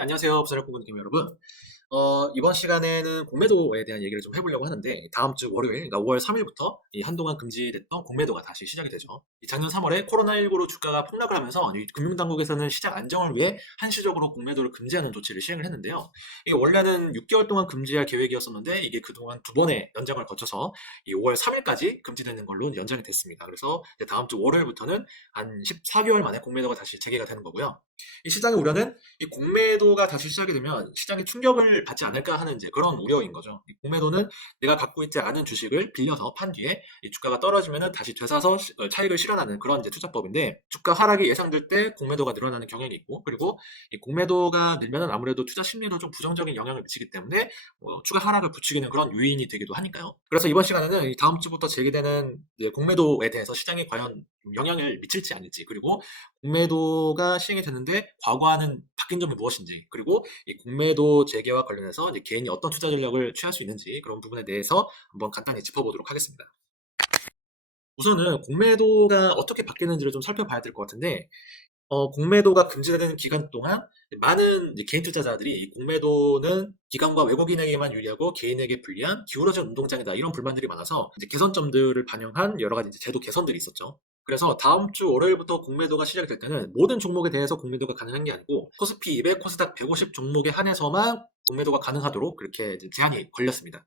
안녕하세요. 부산을 꿈꾸는 김 여러분. 이번 시간에는 공매도에 대한 얘기를 좀 해보려고 하는데, 다음 주 월요일, 그러니까 5월 3일부터 이 한동안 금지됐던 공매도가 다시 시작이 되죠. 이 작년 3월에 코로나19로 주가가 폭락을 하면서 이 금융당국에서는 시장 안정을 위해 한시적으로 공매도를 금지하는 조치를 시행을 했는데요. 이게 원래는 6개월 동안 금지할 계획이었었는데, 이게 그동안 두 번의 연장을 거쳐서 이 5월 3일까지 금지되는 걸로 연장이 됐습니다. 그래서 이제 다음 주 월요일부터는 한 14개월 만에 공매도가 다시 재개가 되는 거고요. 이 시장의 우려는 이 공매도가 다시 시작이 되면 시장에 충격을 받지 않을까 하는 이제 그런 우려인 거죠. 이 공매도는 내가 갖고 있지 않은 주식을 빌려서 판 뒤에 이 주가가 떨어지면은 다시 되사서 차익을 실현하는 그런 이제 투자법인데, 주가 하락이 예상될 때 공매도가 늘어나는 경향이 있고, 그리고 이 공매도가 늘면은 아무래도 투자 심리도 좀 부정적인 영향을 미치기 때문에 추가 하락을 부추기는 그런 요인이 되기도 하니까요. 그래서 이번 시간에는 이 다음 주부터 재개되는 이제 공매도에 대해서 시장에 과연 영향을 미칠지 아닐지, 그리고 공매도가 시행이 됐는데 과거와는 바뀐 점이 무엇인지, 그리고 이 공매도 재개와 관련해서 이제 개인이 어떤 투자 전략을 취할 수 있는지, 그런 부분에 대해서 한번 간단히 짚어보도록 하겠습니다. 우선은 공매도가 어떻게 바뀌는지를 좀 살펴봐야 될 것 같은데, 공매도가 금지되는 기간 동안 많은 이제 개인 투자자들이 이 공매도는 기관과 외국인에게만 유리하고 개인에게 불리한 기울어진 운동장이다, 이런 불만들이 많아서 이제 개선점들을 반영한 여러 가지 이제 제도 개선들이 있었죠. 그래서 다음 주 월요일부터 공매도가 시작이 될 때는 모든 종목에 대해서 공매도가 가능한 게 아니고 코스피 200, 코스닥 150 종목에 한해서만 공매도가 가능하도록 그렇게 이제 제한이 걸렸습니다.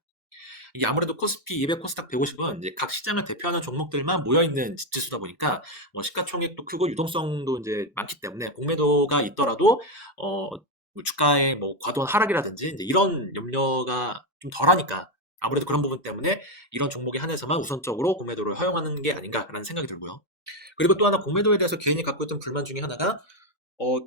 이게 아무래도 코스피 200, 코스닥 150은 이제 각 시장을 대표하는 종목들만 모여있는 지수다 보니까 시가총액도 크고 유동성도 이제 많기 때문에 공매도가 있더라도 뭐 주가의 뭐 과도한 하락이라든지 이제 이런 염려가 좀 덜하니까, 아무래도 그런 부분 때문에 이런 종목에 한해서만 우선적으로 공매도를 허용하는 게 아닌가라는 생각이 들고요. 그리고 또 하나, 공매도에 대해서 개인이 갖고 있던 불만 중에 하나가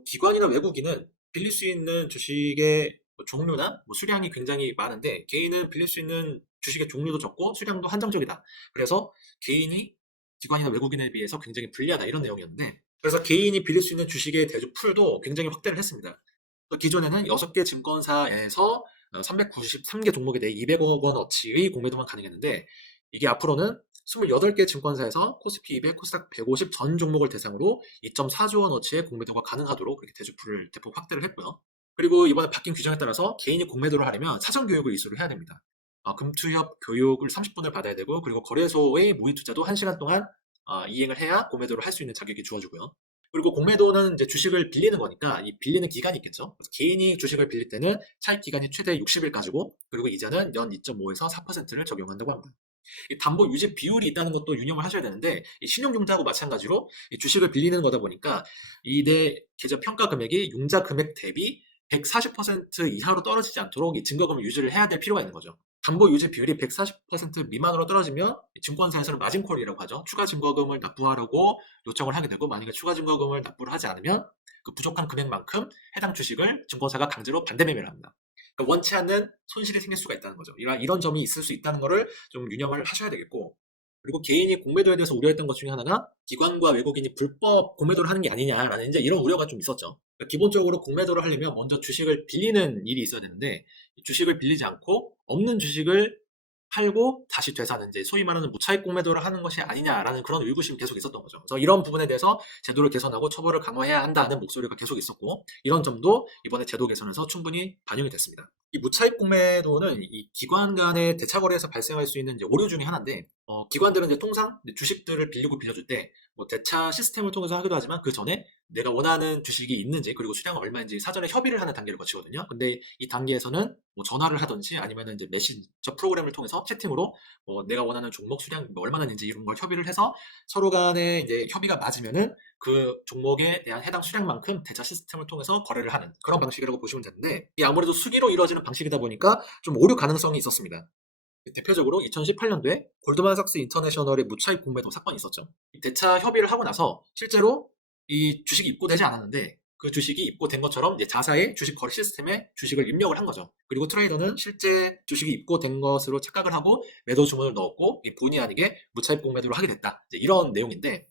기관이나 외국인은 빌릴 수 있는 주식의 뭐 종류나 뭐 수량이 굉장히 많은데, 개인은 빌릴 수 있는 주식의 종류도 적고 수량도 한정적이다. 그래서 개인이 기관이나 외국인에 비해서 굉장히 불리하다, 이런 내용이었는데, 그래서 개인이 빌릴 수 있는 주식의 대주 풀도 굉장히 확대를 했습니다. 기존에는 6개 증권사에서 393개 종목에 대해 200억 원어치의 공매도만 가능했는데, 이게 앞으로는 28개 증권사에서 코스피 200, 코스닥 150 전 종목을 대상으로 2.4조 원어치의 공매도가 가능하도록 그렇게 대주풀을 대폭 확대를 했고요. 그리고 이번에 바뀐 규정에 따라서 개인이 공매도를 하려면 사전 교육을 이수를 해야 됩니다. 금투협 교육을 30분을 받아야 되고, 그리고 거래소의 모의 투자도 1시간 동안 이행을 해야 공매도를 할 수 있는 자격이 주어지고요. 그리고 공매도는 이제 주식을 빌리는 거니까 이 빌리는 기간이 있겠죠. 그래서 개인이 주식을 빌릴 때는 차입 기간이 최대 60일 가지고, 그리고 이자는 연 2.5에서 4%를 적용한다고 합니다. 이 담보 유지 비율이 있다는 것도 유념을 하셔야 되는데, 이 신용융자하고 마찬가지로 이 주식을 빌리는 거다 보니까 이 내 계좌 평가 금액이 융자 금액 대비 140% 이하로 떨어지지 않도록 이 증거금을 유지를 해야 될 필요가 있는 거죠. 담보 유지 비율이 140% 미만으로 떨어지면 증권사에서는 마진콜이라고 하죠. 추가 증거금을 납부하라고 요청을 하게 되고, 만약에 추가 증거금을 납부를 하지 않으면 그 부족한 금액만큼 해당 주식을 증권사가 강제로 반대 매매를 합니다. 그러니까 원치 않는 손실이 생길 수가 있다는 거죠. 이런 점이 있을 수 있다는 거를 좀 유념을 하셔야 되겠고, 그리고 개인이 공매도에 대해서 우려했던 것 중에 하나가 기관과 외국인이 불법 공매도를 하는 게 아니냐라는 이제 이런 우려가 좀 있었죠. 그러니까 기본적으로 공매도를 하려면 먼저 주식을 빌리는 일이 있어야 되는데, 주식을 빌리지 않고 없는 주식을 팔고 다시 되사는 이제 소위 말하는 무차익 공매도를 하는 것이 아니냐라는 그런 의구심이 계속 있었던 거죠. 그래서 이런 부분에 대해서 제도를 개선하고 처벌을 강화해야 한다는 목소리가 계속 있었고, 이런 점도 이번에 제도 개선에서 충분히 반영이 됐습니다. 이 무차익 공매도는 이 기관 간의 대차 거래에서 발생할 수 있는 이제 오류 중에 하나인데, 기관들은 이제 통상 주식들을 빌리고 빌려줄 때 뭐 대차 시스템을 통해서 하기도 하지만, 그 전에 내가 원하는 주식이 있는지 그리고 수량은 얼마인지 사전에 협의를 하는 단계를 거치거든요. 근데 이 단계에서는 뭐 전화를 하든지 아니면 이제 메신저 프로그램을 통해서 채팅으로 내가 원하는 종목 수량 뭐 얼마나 있는지 이런 걸 협의를 해서 서로 간에 이제 협의가 맞으면은 그 종목에 대한 해당 수량만큼 대차 시스템을 통해서 거래를 하는 그런 방식이라고 보시면 되는데, 이 아무래도 수기로 이루어지는 방식이다 보니까 좀 오류 가능성이 있었습니다. 대표적으로 2018년도에 골드만삭스 인터내셔널의 무차익 공매도 사건이 있었죠. 대차 협의를 하고 나서 실제로 이 주식이 입고되지 않았는데, 그 주식이 입고된 것처럼 이제 자사의 주식 거래 시스템에 주식을 입력을 한 거죠. 그리고 트레이더는 실제 주식이 입고된 것으로 착각을 하고 매도 주문을 넣었고, 본의 아니게 무차익 공매도를 하게 됐다, 이제 이런 내용인데,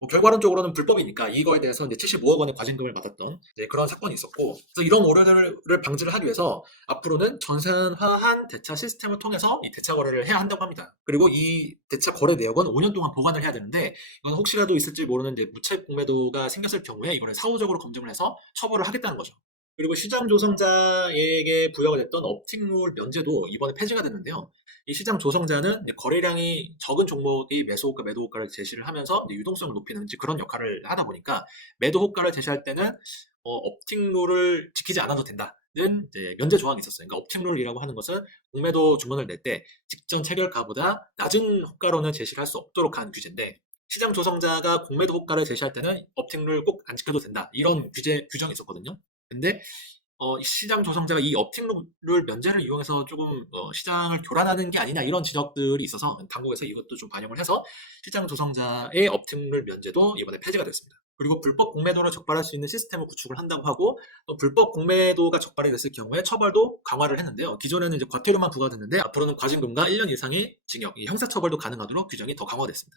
뭐 결과론적으로는 불법이니까 이거에 대해서 이제 75억 원의 과징금을 받았던 이제 그런 사건이 있었고, 그래서 이런 오류들을 방지를 하기 위해서 앞으로는 전산화한 대차 시스템을 통해서 이 대차 거래를 해야 한다고 합니다. 그리고 이 대차 거래 내역은 5년 동안 보관을 해야 되는데, 이건 혹시라도 있을지 모르는 이제 무차익 공매도가 생겼을 경우에 이거를 사후적으로 검증을 해서 처벌을 하겠다는 거죠. 그리고 시장 조성자에게 부여가 됐던 업틱룰 면제도 이번에 폐지가 됐는데요. 이 시장 조성자는 거래량이 적은 종목이 매수 호가, 매도 호가를 제시를 하면서 유동성을 높이는 그런 역할을 하다 보니까 매도 호가를 제시할 때는 업틱룰을 지키지 않아도 된다는 이제 면제 조항이 있었어요. 그러니까 업틱룰이라고 하는 것은 공매도 주문을 낼 때 직전 체결가보다 낮은 호가로는 제시를 할 수 없도록 한 규제인데 시장 조성자가 공매도 호가를 제시할 때는 업틱룰 꼭 안 지켜도 된다. 이런 규정이 있었거든요. 근데 시장 조성자가 이 업틱룰 면제를 이용해서 조금 시장을 교란하는 게 아니냐 이런 지적들이 있어서 당국에서 이것도 좀 반영을 해서 시장 조성자의 업틱룰 면제도 이번에 폐지가 됐습니다. 그리고 불법 공매도를 적발할 수 있는 시스템을 구축을 한다고 하고 또 불법 공매도가 적발이 됐을 경우에 처벌도 강화를 했는데요. 기존에는 이제 과태료만 부과됐는데 앞으로는 과징금과 1년 이상의 징역, 형사처벌도 가능하도록 규정이 더 강화됐습니다.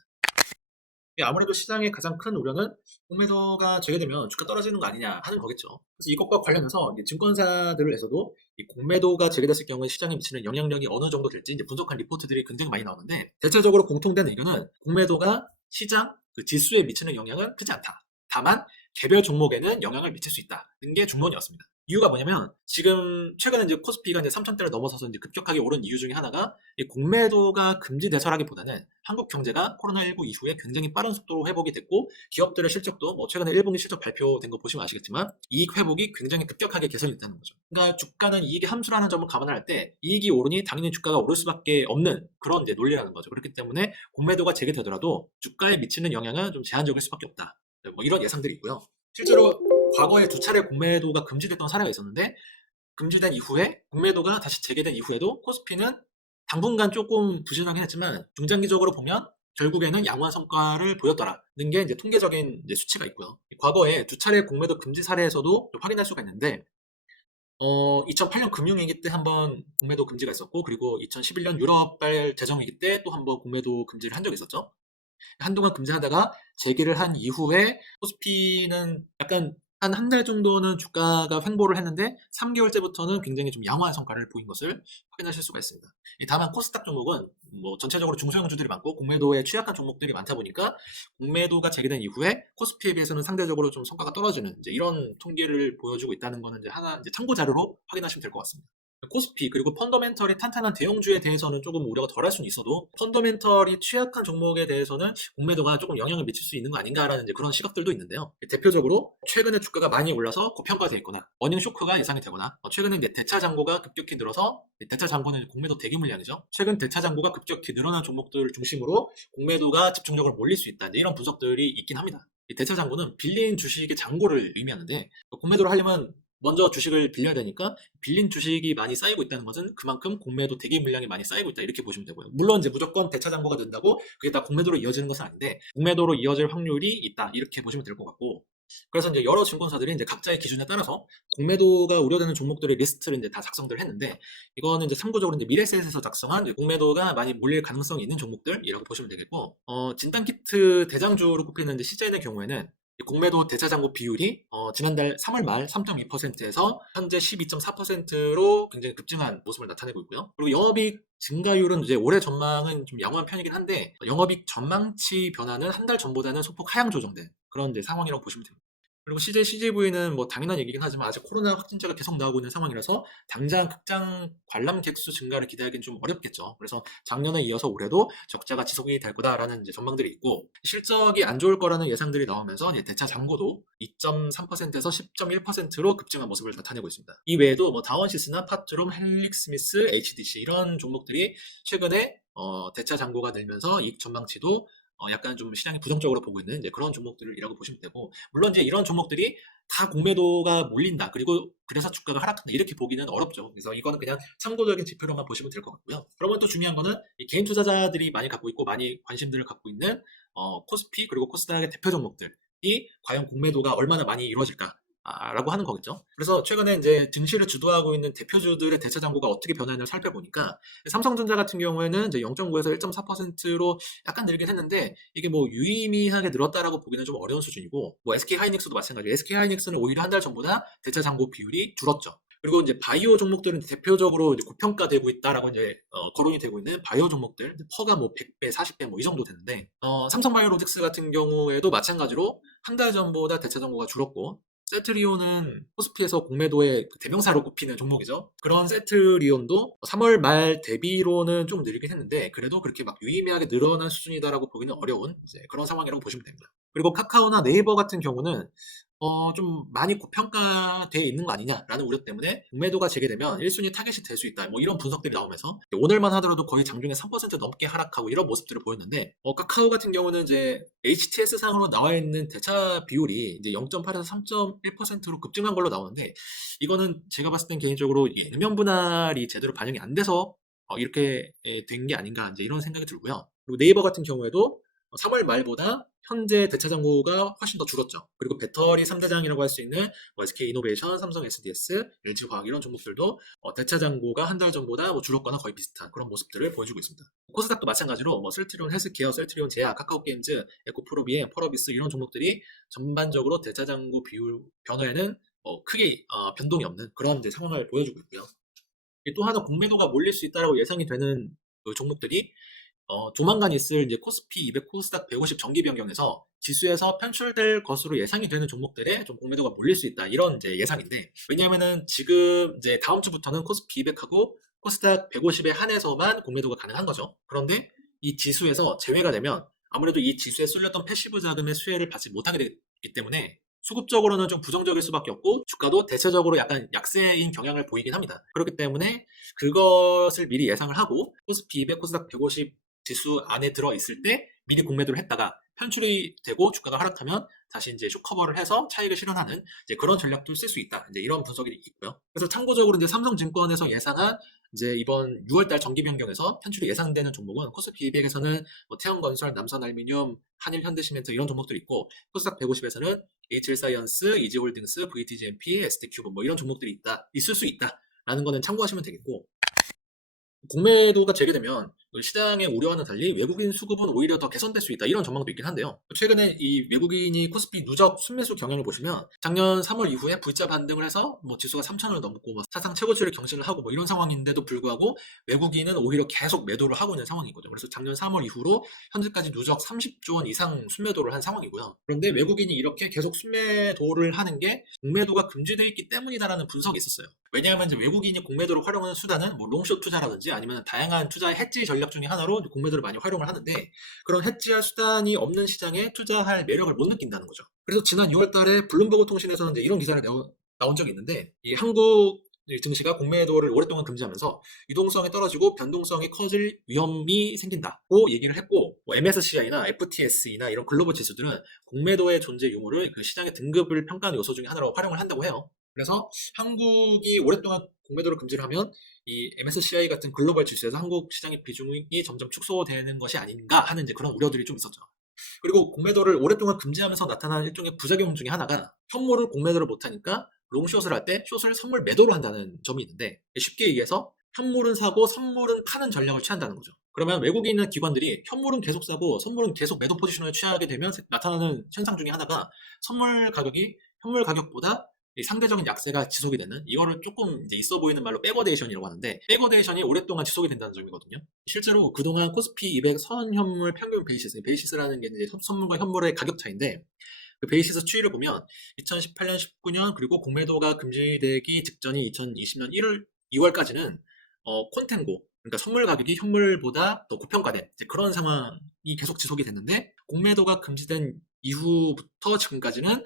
아무래도 시장의 가장 큰 우려는 공매도가 재개되면 주가 떨어지는 거 아니냐 하는 거겠죠. 그래서 이것과 관련해서 증권사들에서도 이 공매도가 재개됐을 경우에 시장에 미치는 영향력이 어느 정도 될지 이제 분석한 리포트들이 굉장히 많이 나오는데 대체적으로 공통된 의견은 공매도가 시장 그 지수에 미치는 영향은 크지 않다. 다만 개별 종목에는 영향을 미칠 수 있다는 게 중론이었습니다. 이유가 뭐냐면 지금 최근에 이제 코스피가 이제 3,000대를 넘어서서 이제 급격하게 오른 이유 중에 하나가 이 공매도가 금지돼서라기보다는 한국 경제가 코로나19 이후에 굉장히 빠른 속도로 회복이 됐고 기업들의 실적도 뭐 최근에 1분기 실적 발표된 거 보시면 아시겠지만 이익 회복이 굉장히 급격하게 개선이 됐다는 거죠. 그러니까 주가는 이익의 함수라는 점을 감안할 때 이익이 오르니 당연히 주가가 오를 수밖에 없는 그런 이제 논리라는 거죠. 그렇기 때문에 공매도가 재개되더라도 주가에 미치는 영향은 좀 제한적일 수밖에 없다. 뭐 이런 예상들이 있고요. 실제로 과거에 2차례 공매도가 금지됐던 사례가 있었는데 금지된 이후에 공매도가 다시 재개된 이후에도 코스피는 당분간 조금 부진하긴 했지만 중장기적으로 보면 결국에는 양호한 성과를 보였더라는 게 이제 통계적인 이제 수치가 있고요. 과거에 2차례 공매도 금지 사례에서도 확인할 수가 있는데 2008년 금융위기 때 한번 공매도 금지가 있었고 그리고 2011년 유럽발 재정위기 때 또 한번 공매도 금지를 한 적이 있었죠. 한동안 금지하다가 재개를 한 이후에 코스피는 약간 한 달 정도는 주가가 횡보를 했는데 3개월째부터는 굉장히 좀 양호한 성과를 보인 것을 확인하실 수가 있습니다. 다만 코스닥 종목은 뭐 전체적으로 중소형주들이 많고 공매도에 취약한 종목들이 많다 보니까 공매도가 재개된 이후에 코스피에 비해서는 상대적으로 좀 성과가 떨어지는 이제 이런 통계를 보여주고 있다는 거는 이제 하나 이제 참고 자료로 확인하시면 될 것 같습니다. 코스피 그리고 펀더멘털이 탄탄한 대형주에 대해서는 조금 우려가 덜할 수는 있어도 펀더멘털이 취약한 종목에 대해서는 공매도가 조금 영향을 미칠 수 있는 거 아닌가라는 이제 그런 시각들도 있는데요. 대표적으로 최근에 주가가 많이 올라서 고평가돼 있거나 어닝 쇼크가 예상이 되거나 최근에 이제 대차 잔고가 급격히 늘어서 대차 잔고는 공매도 대기 물량이죠. 최근 대차 잔고가 급격히 늘어난 종목들을 중심으로 공매도가 집중적으로 몰릴 수 있다. 이런 분석들이 있긴 합니다. 대차 잔고는 빌린 주식의 잔고를 의미하는데 공매도를 하려면 먼저 주식을 빌려야 되니까 빌린 주식이 많이 쌓이고 있다는 것은 그만큼 공매도 대기 물량이 많이 쌓이고 있다 이렇게 보시면 되고요. 물론 이제 무조건 대차 잔고가 된다고 그게 다 공매도로 이어지는 것은 아닌데 공매도로 이어질 확률이 있다 이렇게 보시면 될 것 같고 그래서 이제 여러 증권사들이 이제 각자의 기준에 따라서 공매도가 우려되는 종목들의 리스트를 이제 다 작성들 했는데 이거는 이제 참고적으로 이제 미래셋에서 작성한 공매도가 많이 몰릴 가능성이 있는 종목들이라고 보시면 되겠고 진단키트 대장주로 꼽히는 이제 CJ의 경우에는 공매도 대차 잔고 비율이 지난달 3월 말 3.2%에서 현재 12.4%로 굉장히 급증한 모습을 나타내고 있고요. 그리고 영업이익 증가율은 이제 올해 전망은 좀 양호한 편이긴 한데 영업이익 전망치 변화는 한 달 전보다는 소폭 하향 조정된 그런 이제 상황이라고 보시면 됩니다. 그리고 CJ, CGV는 뭐 당연한 얘기긴 하지만 아직 코로나 확진자가 계속 나오고 있는 상황이라서 당장 극장 관람 객수 증가를 기대하기는 좀 어렵겠죠. 그래서 작년에 이어서 올해도 적자가 지속이 될 거다라는 이제 전망들이 있고 실적이 안 좋을 거라는 예상들이 나오면서 이제 대차 잔고도 2.3%에서 10.1%로 급증한 모습을 나타내고 있습니다. 이 외에도 뭐 다원시스나 파트롬, 헬릭스미스, HDC 이런 종목들이 최근에 대차 잔고가 늘면서 이익 전망치도 약간 좀 시장이 부정적으로 보고 있는 이제 그런 종목들이라고 보시면 되고 물론 이제 이런 종목들이 다 공매도가 몰린다 그리고 그래서 주가가 하락한다 이렇게 보기는 어렵죠. 그래서 이거는 그냥 참고적인 지표로만 보시면 될 것 같고요. 그러면 또 중요한 거는 이 개인 투자자들이 많이 갖고 있고 많이 관심들을 갖고 있는 코스피 그리고 코스닥의 대표 종목들이 과연 공매도가 얼마나 많이 이루어질까 라고 하는 거겠죠. 그래서 최근에 이제 증시를 주도하고 있는 대표주들의 대차 잔고가 어떻게 변하는지 살펴보니까 삼성전자 같은 경우에는 이제 0.9에서 1.4%로 약간 늘긴 했는데 이게 뭐 유의미하게 늘었다라고 보기는 좀 어려운 수준이고 뭐 SK하이닉스도 마찬가지예요. SK하이닉스는 오히려 한 달 전보다 대차 잔고 비율이 줄었죠. 그리고 이제 바이오 종목들은 대표적으로 이제 고평가되고 있다라고 이제 거론이 되고 있는 바이오 종목들 퍼가 뭐 100배, 40배 뭐 이 정도 되는데 삼성바이오로직스 같은 경우에도 마찬가지로 한 달 전보다 대차 잔고가 줄었고 셀트리온은 코스피에서 공매도의 그 대명사로 꼽히는 종목이죠. 그런 셀트리온도 3월 말 대비로는 좀 늘긴 했는데 그래도 그렇게 막 유의미하게 늘어난 수준이다라고 보기는 어려운 이제 그런 상황이라고 보시면 됩니다. 그리고 카카오나 네이버 같은 경우는 좀 많이 고평가되어 있는 거 아니냐라는 우려 때문에 공매도가 재개되면 1순위 타겟이 될 수 있다. 뭐 이런 분석들이 나오면서 오늘만 하더라도 거의 장중에 3% 넘게 하락하고 이런 모습들을 보였는데 카카오 같은 경우는 이제 HTS 상으로 나와 있는 대차 비율이 이제 0.8에서 3.1%로 급증한 걸로 나오는데 이거는 제가 봤을 땐 개인적으로 음연 분할이 제대로 반영이 안 돼서 이렇게 된 게 아닌가 이제 이런 생각이 들고요. 그리고 네이버 같은 경우에도 3월 말보다 현재 대차 잔고가 훨씬 더 줄었죠. 그리고 배터리 3대장이라고 할 수 있는 SK이노베이션, 삼성 SDS, LG화학 이런 종목들도 대차 잔고가 한 달 전보다 줄었거나 거의 비슷한 그런 모습들을 보여주고 있습니다. 코스닥도 마찬가지로 셀트리온 헬스케어, 셀트리온 제약, 카카오게임즈, 에코프로비엠, 펄어비스 이런 종목들이 전반적으로 대차 잔고 비율 변화에는 크게 변동이 없는 그런 이제 상황을 보여주고 있고요. 또 하나 공매도가 몰릴 수 있다고 예상이 되는 그 종목들이 조만간 있을 이제 코스피 200, 코스닥 150 정기 변경에서 지수에서 편출될 것으로 예상이 되는 종목들에 좀 공매도가 몰릴 수 있다. 이런 이제 예상인데, 왜냐하면은 지금 이제 다음 주부터는 코스피 200하고 코스닥 150에 한해서만 공매도가 가능한 거죠. 그런데 이 지수에서 제외가 되면 아무래도 이 지수에 쏠렸던 패시브 자금의 수혜를 받지 못하게 되기 때문에 수급적으로는 좀 부정적일 수밖에 없고 주가도 대체적으로 약간 약세인 경향을 보이긴 합니다. 그렇기 때문에 그것을 미리 예상을 하고 코스피 200, 코스닥 150 지수 안에 들어 있을 때 미리 공매도를 했다가 편출이 되고 주가가 하락하면 다시 이제 숏커버를 해서 차익을 실현하는 이제 그런 전략도 쓸 수 있다. 이제 이런 분석이 있고요. 그래서 참고적으로 이제 삼성증권에서 예상한 이제 이번 6월달 정기 변경에서 편출이 예상되는 종목은 코스피 200에서는 태양건설, 남선알미늄, 한일현대시멘트 이런 종목들이 있고 코스닥 150에서는 H사이언스, 이지홀딩스, VTGMP, ST큐브 뭐 이런 종목들이 있을 수 있다라는 거는 참고하시면 되겠고 공매도가 재개되면 시장의 우려와는 달리 외국인 수급은 오히려 더 개선될 수 있다 이런 전망도 있긴 한데요. 최근에 이 외국인이 코스피 누적 순매수 경향을 보시면 작년 3월 이후에 V자 반등을 해서 뭐 지수가 3,000을 넘고 사상 최고치를 경신을 하고 뭐 이런 상황인데도 불구하고 외국인은 오히려 계속 매도를 하고 있는 상황이거든요. 그래서 작년 3월 이후로 현재까지 누적 30조 원 이상 순매도를 한 상황이고요. 그런데 외국인이 이렇게 계속 순매도를 하는 게 공매도가 금지되어 있기 때문이다라는 분석이 있었어요. 왜냐하면 이제 외국인이 공매도를 활용하는 수단은 뭐 롱숏 투자라든지 아니면 다양한 투자의 해지 전략 중에 하나로 공매도를 많이 활용을 하는데 그런 해지할 수단이 없는 시장에 투자할 매력을 못 느낀다는 거죠. 그래서 지난 6월 달에 블룸버그 통신에서는 이제 이런 기사가 나온 적이 있는데 이 한국 증시가 공매도를 오랫동안 금지하면서 유동성이 떨어지고 변동성이 커질 위험이 생긴다고 얘기를 했고 뭐 MSCI나 FTSE나 이런 글로벌 지수들은 공매도의 존재 유무를 그 시장의 등급을 평가하는 요소 중에 하나로 활용을 한다고 해요. 그래서 한국이 오랫동안 공매도를 금지를 하면 이 MSCI 같은 글로벌 지수에서 한국 시장의 비중이 점점 축소되는 것이 아닌가 하는 이제 그런 우려들이 좀 있었죠. 그리고 공매도를 오랫동안 금지하면서 나타난 일종의 부작용 중에 하나가 현물을 공매도를 못하니까 롱숏을 할 때 숏을 선물 매도로 한다는 점이 있는데 쉽게 얘기해서 현물은 사고 선물은 파는 전략을 취한다는 거죠. 그러면 외국에 있는 기관들이 현물은 계속 사고 선물은 계속 매도 포지션을 취하게 되면 나타나는 현상 중에 하나가 선물 가격이 현물 가격보다 상대적인 약세가 지속이 되는 이거를 조금 이제 있어 보이는 말로 백워데이션이라고 하는데 백워데이션이 오랫동안 지속이 된다는 점이거든요. 실제로 그동안 코스피 200 선현물 평균 베이시스라는 게 이제 선물과 현물의 가격 차인데 그 베이시스 추이를 보면 2018년, 19년 그리고 공매도가 금지되기 직전인 2020년 1월, 2월까지는 콘텐고 그러니까 선물 가격이 현물보다 더 고평가된 그런 상황이 계속 지속이 됐는데 공매도가 금지된 이후부터 지금까지는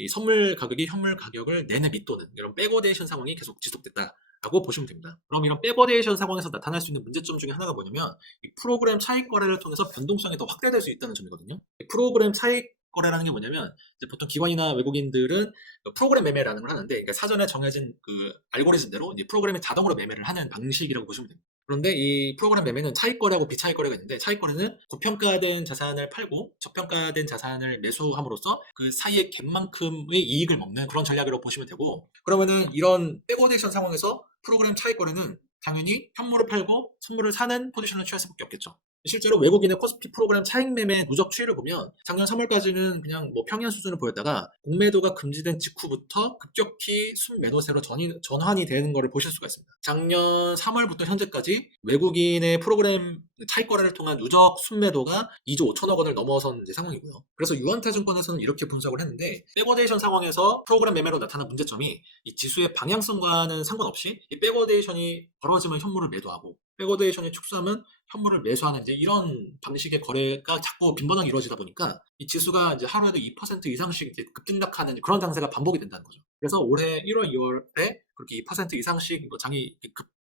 이 선물 가격이 현물 가격을 내내 밑도는 이런 백워데이션 상황이 계속 지속됐다라고 보시면 됩니다. 그럼 이런 백워데이션 상황에서 나타날 수 있는 문제점 중에 하나가 뭐냐면 이 프로그램 차익 거래를 통해서 변동성이 더 확대될 수 있다는 점이거든요. 프로그램 차익 거래라는 게 뭐냐면 이제 보통 기관이나 외국인들은 프로그램 매매라는 걸 하는데 그러니까 사전에 정해진 그 알고리즘대로 이제 프로그램이 자동으로 매매를 하는 방식이라고 보시면 됩니다. 그런데 이 프로그램 매매는 차익 거래하고 비차익 거래가 있는데 차익 거래는 고평가된 자산을 팔고 저평가된 자산을 매수함으로써 그 사이의 갭만큼의 이익을 먹는 그런 전략이라고 보시면 되고 그러면은 이런 백워데이션 상황에서 프로그램 차익 거래는 당연히 현물을 팔고 선물을 사는 포지션을 취할 수밖에 없겠죠. 실제로 외국인의 코스피 프로그램 차익 매매 누적 추이를 보면 작년 3월까지는 그냥 뭐 평년 수준을 보였다가 공매도가 금지된 직후부터 급격히 순매도세로 전환이 되는 것을 보실 수가 있습니다. 작년 3월부터 현재까지 외국인의 프로그램 차익 거래를 통한 누적 순매도가 2조 5천억 원을 넘어선 상황이고요. 그래서 유한타증권에서는 이렇게 분석을 했는데, 백워데이션 상황에서 프로그램 매매로 나타난 문제점이 이 지수의 방향성과는 상관없이 이 백워데이션이 벌어지면 현물을 매도하고 백워데이션이 축소하면 현물을 매수하는 이제 이런 방식의 거래가 자꾸 빈번하게 이루어지다 보니까 이 지수가 이제 하루에도 2% 이상씩 이제 급등락하는 그런 장세가 반복이 된다는 거죠. 그래서 올해 1월, 2월에 그렇게 2% 이상씩 뭐 장이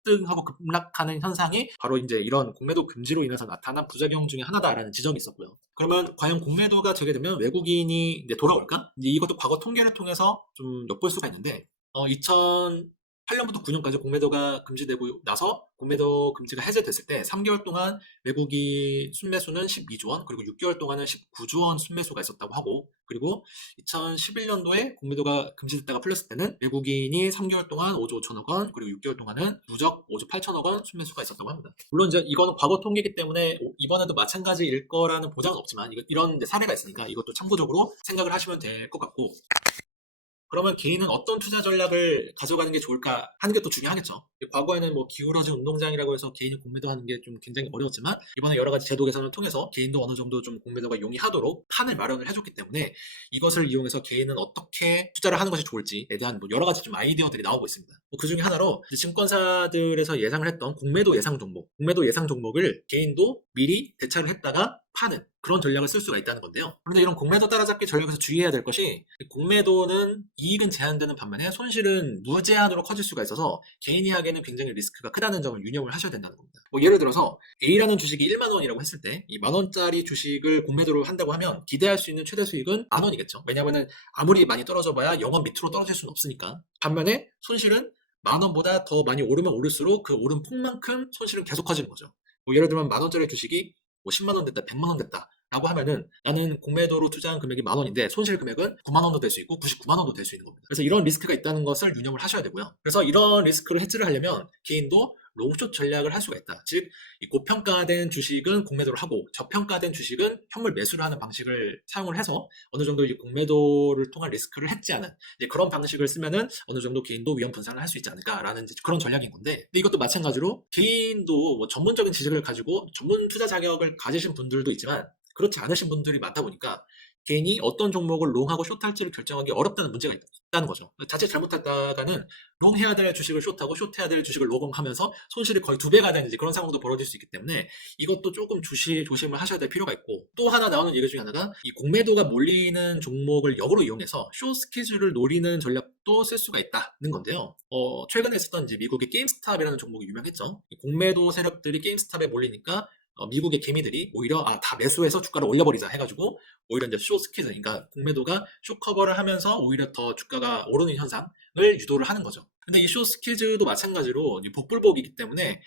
급등하고 급락하는 현상이 바로 이제 이런 공매도 금지로 인해서 나타난 부작용 중에 하나다라는 지적이 있었고요. 그러면 과연 공매도가 재개되면 외국인이 이제 돌아올까? 이제 이것도 과거 통계를 통해서 좀 엿볼 수가 있는데, 2008년부터 9년까지 공매도가 금지되고 나서 공매도 금지가 해제됐을 때 3개월 동안 외국인 순매수는 12조 원, 그리고 6개월 동안은 19조 원 순매수가 있었다고 하고, 그리고 2011년도에 공매도가 금지됐다가 풀렸을 때는 외국인이 3개월 동안 5조 5천억 원, 그리고 6개월 동안은 누적 5조 8천억 원 순매수가 있었다고 합니다. 물론 이제 이거는 과거 통계이기 때문에 이번에도 마찬가지일 거라는 보장은 없지만 이런 사례가 있으니까 이것도 참고적으로 생각을 하시면 될 것 같고, 그러면 개인은 어떤 투자 전략을 가져가는 게 좋을까 하는 게 또 중요하겠죠. 과거에는 뭐 기울어진 운동장이라고 해서 개인이 공매도하는 게 좀 굉장히 어려웠지만, 이번에 여러 가지 제도 개선을 통해서 개인도 어느 정도 좀 공매도가 용이하도록 판을 마련을 해줬기 때문에 이것을 이용해서 개인은 어떻게 투자를 하는 것이 좋을지에 대한 뭐 여러 가지 좀 아이디어들이 나오고 있습니다. 그 중에 하나로 증권사들에서 예상을 했던 공매도 예상 종목을 개인도 미리 대차를 했다가 파는 그런 전략을 쓸 수가 있다는 건데요. 그런데 이런 공매도 따라잡기 전략에서 주의해야 될 것이, 공매도는 이익은 제한되는 반면에 손실은 무제한으로 커질 수가 있어서 개인이 하기에는 굉장히 리스크가 크다는 점을 유념을 하셔야 된다는 겁니다. 뭐 예를 들어서 A라는 주식이 1만 원이라고 했을 때 이 만 원짜리 주식을 공매도로 한다고 하면 기대할 수 있는 최대 수익은 만 원이겠죠. 왜냐하면 아무리 많이 떨어져 봐야 0원 밑으로 떨어질 수는 없으니까. 반면에 손실은 만 원보다 더 많이 오르면 오를수록 그 오른 폭만큼 손실은 계속 커지는 거죠. 뭐 예를 들면 만 원짜리 주식이 뭐 10만 원 됐다, 100만 원 됐다 라고 하면은 나는 공매도로 투자한 금액이 만 원인데 손실 금액은 9만 원도 될 수 있고 99만 원도 될 수 있는 겁니다. 그래서 이런 리스크가 있다는 것을 유념을 하셔야 되고요. 그래서 이런 리스크를 해지를 하려면 개인도 롱숏 전략을 할 수가 있다. 즉, 이 고평가된 주식은 공매도를 하고 저평가된 주식은 현물 매수를 하는 방식을 사용을 해서 어느 정도 이 공매도를 통한 리스크를 해지하는 이제 그런 방식을 쓰면은 어느 정도 개인도 위험 분산을 할 수 있지 않을까라는 그런 전략인 건데, 근데 이것도 마찬가지로 개인도 뭐 전문적인 지식을 가지고 전문 투자 자격을 가지신 분들도 있지만 그렇지 않으신 분들이 많다 보니까 개인이 어떤 종목을 롱하고 숏할지를 결정하기 어렵다는 문제가 있다는 거죠. 자칫 잘못하다가는 롱해야 될 주식을 숏하고 숏해야 될 주식을 롱하면서 손실이 거의 2배가 되는 그런 상황도 벌어질 수 있기 때문에 이것도 조금 조심을 하셔야 될 필요가 있고, 또 하나 나오는 얘기 중에 하나가 이 공매도가 몰리는 종목을 역으로 이용해서 숏 스퀴즈를 노리는 전략도 쓸 수가 있다는 건데요. 최근에 있었던 이제 미국의 게임스탑이라는 종목이 유명했죠. 공매도 세력들이 게임스탑에 몰리니까 미국의 개미들이 오히려 다 매수해서 주가를 올려버리자 해가지고 오히려 이제 숏 스퀴즈, 그러니까 공매도가 숏 커버를 하면서 오히려 더 주가가 오르는 현상을 유도를 하는 거죠. 근데 이 숏 스퀴즈도 마찬가지로 복불복이기 때문에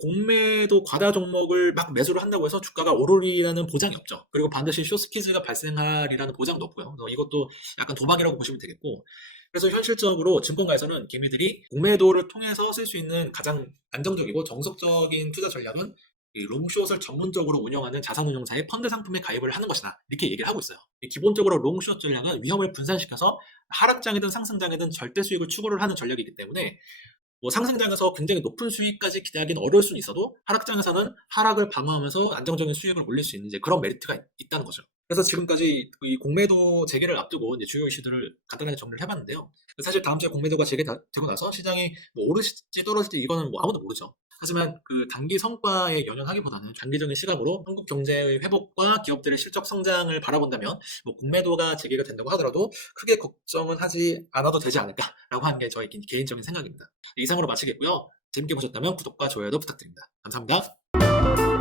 공매도 과다 종목을 막 매수를 한다고 해서 주가가 오르리라는 보장이 없죠. 그리고 반드시 숏 스퀴즈가 발생하리라는 보장도 없고요. 그래서 이것도 약간 도박이라고 보시면 되겠고, 그래서 현실적으로 증권가에서는 개미들이 공매도를 통해서 쓸 수 있는 가장 안정적이고 정석적인 투자 전략은 이 롱숏을 전문적으로 운영하는 자산운용사의 펀드 상품에 가입을 하는 것이다, 이렇게 얘기를 하고 있어요. 기본적으로 롱숏 전략은 위험을 분산시켜서 하락장이든 상승장이든 절대 수익을 추구를 하는 전략이기 때문에 뭐 상승장에서 굉장히 높은 수익까지 기대하기는 어려울 수는 있어도 하락장에서는 하락을 방어하면서 안정적인 수익을 올릴 수 있는 이제 그런 메리트가 있다는 거죠. 그래서 지금까지 이 공매도 재개를 앞두고 이제 주요 이슈들을 간단하게 정리를 해봤는데요. 사실 다음 주에 공매도가 재개되고 나서 시장이 뭐 오를지 떨어질지 이거는 뭐 아무도 모르죠. 하지만 그 단기 성과에 연연하기보다는 장기적인 시각으로 한국 경제의 회복과 기업들의 실적 성장을 바라본다면 뭐 공매도가 재개가 된다고 하더라도 크게 걱정은 하지 않아도 되지 않을까라고 하는 게 저의 개인적인 생각입니다. 이상으로 마치겠고요. 재밌게 보셨다면 구독과 좋아요도 부탁드립니다. 감사합니다.